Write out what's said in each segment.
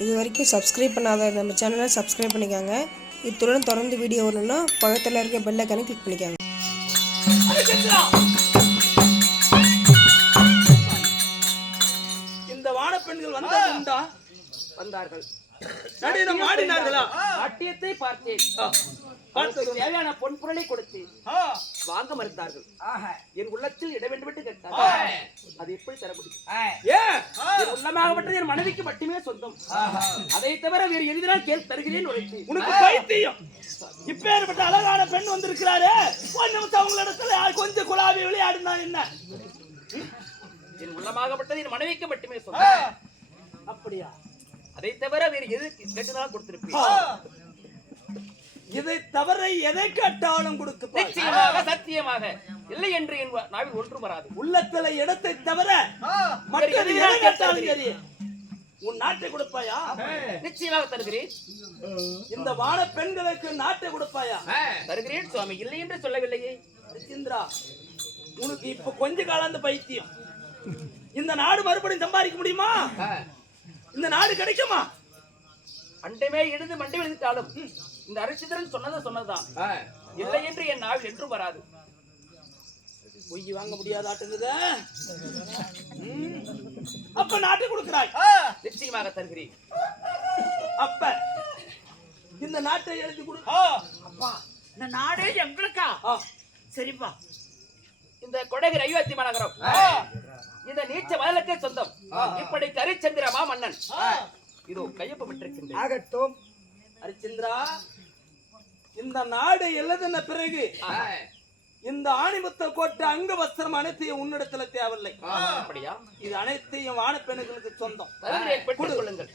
இது வரைக்கும் சப்ஸ்கிரைப் பண்ணாத நம்ம சேனலை சப்ஸ்கிரைப் பண்ணிக்கோங்க. இத்துடன் தொடர்ந்து வீடியோ வரணும்னா பக்கத்தில் இருக்க பெல் ஐகானை கிளிக் பண்ணிக்கோங்க. இந்த வானப்பெண்கள் வந்தா வந்தார்கள். நடினம் ஆடினார்களா? நாட்டியத்தை பார்த்தேன். தேவையான பொன் பொருளை கொடுத்து வாங்க மறுத்தார்கள். என் உள்ளத்தில் இட வேண்டும் என்று கேட்டார்கள். அது எப்படி தர முடியும்? என் உள்ளமாகப்பட்டது என் மனைவிக்கு மட்டுமே சொந்தம். அதை தவிர வேறு எதிராக கேள் தருகிறேன். உனக்கு பைத்தியம். இப்பேற்பட்ட அழகான பெண் வந்திருக்கிறாரே, ஒரு நிமிஷம் அவங்களிடத்துல கொஞ்சம் குழாவி விளையாடுனா என்ன? என் உள்ளமாகப்பட்டது என் மனைவிக்கு மட்டுமே சொந்தம். அப்படியா? அதை தவிர வேறு எது கேட்டதாலும் கொடுத்திருப்பேன். இதை தவிர எதை கேட்டாலும் கொடுக்க நிச்சயமாக சத்தியமாக இல்லை என்று என் நாவில் ஒன்றும் வராது. உள்ளத்துல இடத்தை தவிர மற்றது எதை கேட்டாலும் சரி. உன் நாட்டை கொடுப்பாயா? நிச்சயமாக தருகிறேன். இந்த வான பெண்களுக்கு நாட்டை கொடுப்பாயா? தருகிறேன் சுவாமி, இல்லை என்று சொல்லவில்லையே. ஹரிச்சந்திரா, உனக்கு இப்ப கொஞ்ச காலம் அந்த பைத்தியம். இந்த நாடு மறுபடியும் சம்பாதிக்க முடியுமா? இந்த நாடு கிடைக்குமா? அண்டமே எழுந்து மண்டை எழுதிட்டாலும் இந்த அரிசிதரன் சொன்னதுதான் இல்லை என்று என் நாவில் என்றும் வராது. பொய் வாங்க முடியாதாட்டுங்குத. அப்ப நாட்டை கொடுக்கிறாய்? நிச்சயமாக தருகிறேன். அப்ப இந்த நாட்டை எழுதி கொடு. அப்பா, இந்த நாடே எங்களுக்கா? சரிப்பா. இந்த கொடகிரி அயோத்தி மாநகரம் இந்த நீச்ச வயலுக்கே சொந்தம். இப்படி ஹரிச்சந்திரமா மன்னன் இதோ கையொப்பமிட்டிருக்கின்றேன். ஆகட்டும் ஹரிச்சந்திரா, இந்த நாடு எழுதின பிறகு இந்த ஆணிமுத்த கோட்டை அங்க வஸ்திரம் அனைத்தையும் உன்னிடத்துல தேவையில்லை. அப்படியா? இது அனைத்தையும் வானப்பெண்களுக்கு சொந்தம். பெற்றுக் கொள்ளுங்கள்.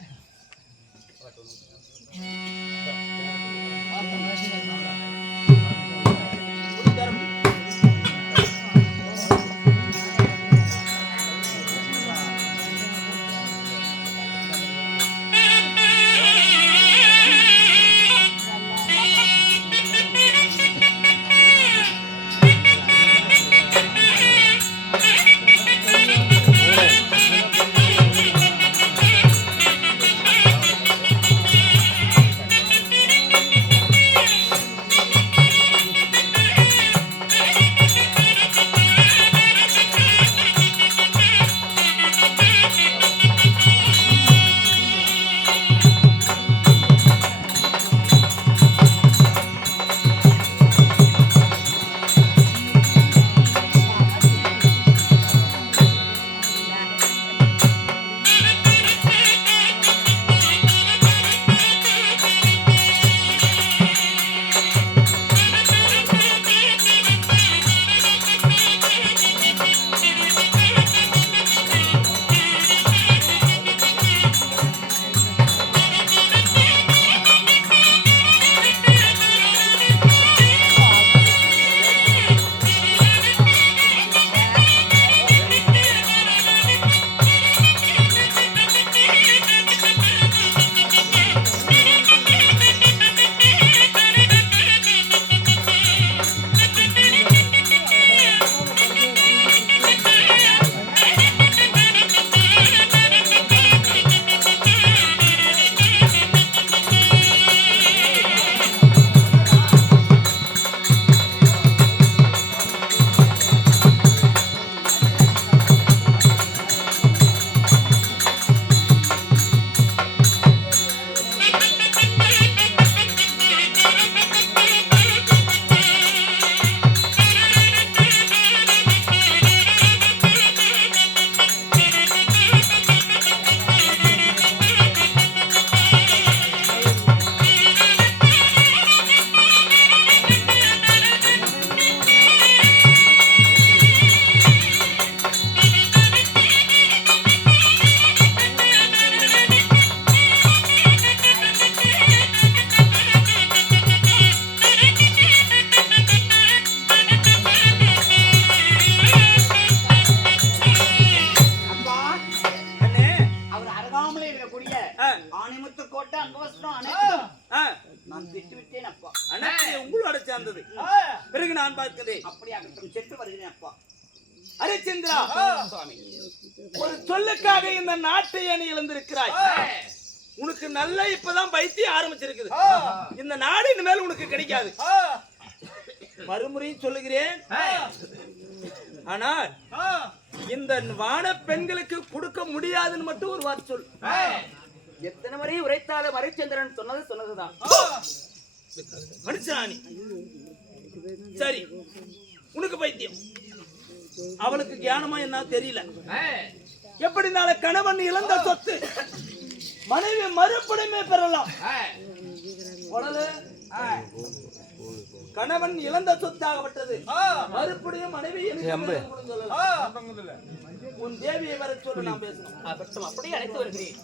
பிறகு நான் பார்க்கிறேன். அப்படியாகட்டும், சென்று வருகிறேன் அப்பா. ஹரிச்சந்திரா, ஒரு சொல்லுக்காக இந்த நாட்டை நீ இழந்திருக்கிறாய். உனக்கு நல்ல இப்பதான் பைத்தியம் ஆரம்பிச்சிருக்குது. இந்த நாடு இனிமேல் உனக்கு கிடைக்காது. மறுமுறையும் சொல்லுகிறேன். ஆனால் இந்த வான பெண்களுக்கு கொடுக்க முடியாதுன்னு மட்டும் ஒரு வார்த்தை சொல். எத்தனை முறை உரைத்தாலும் மறைச்சந்திரன் சொன்னதுதான். மனுஷராணி சரி, உனக்கு பைத்தியம், அவளுக்கு ஞானமா என்ன தெரியல. எப்படி நாளை கணவன் இழந்த சொத்து மனைவி மறுபடியுமே பெறலாம். கணவன் இழந்த சொத்தாகப்பட்டது மறுபடியும் மனைவி உன் தேவியை வர சொல்லு, நான் பேசணும். அப்படியே அழைத்து வருகிறேன்.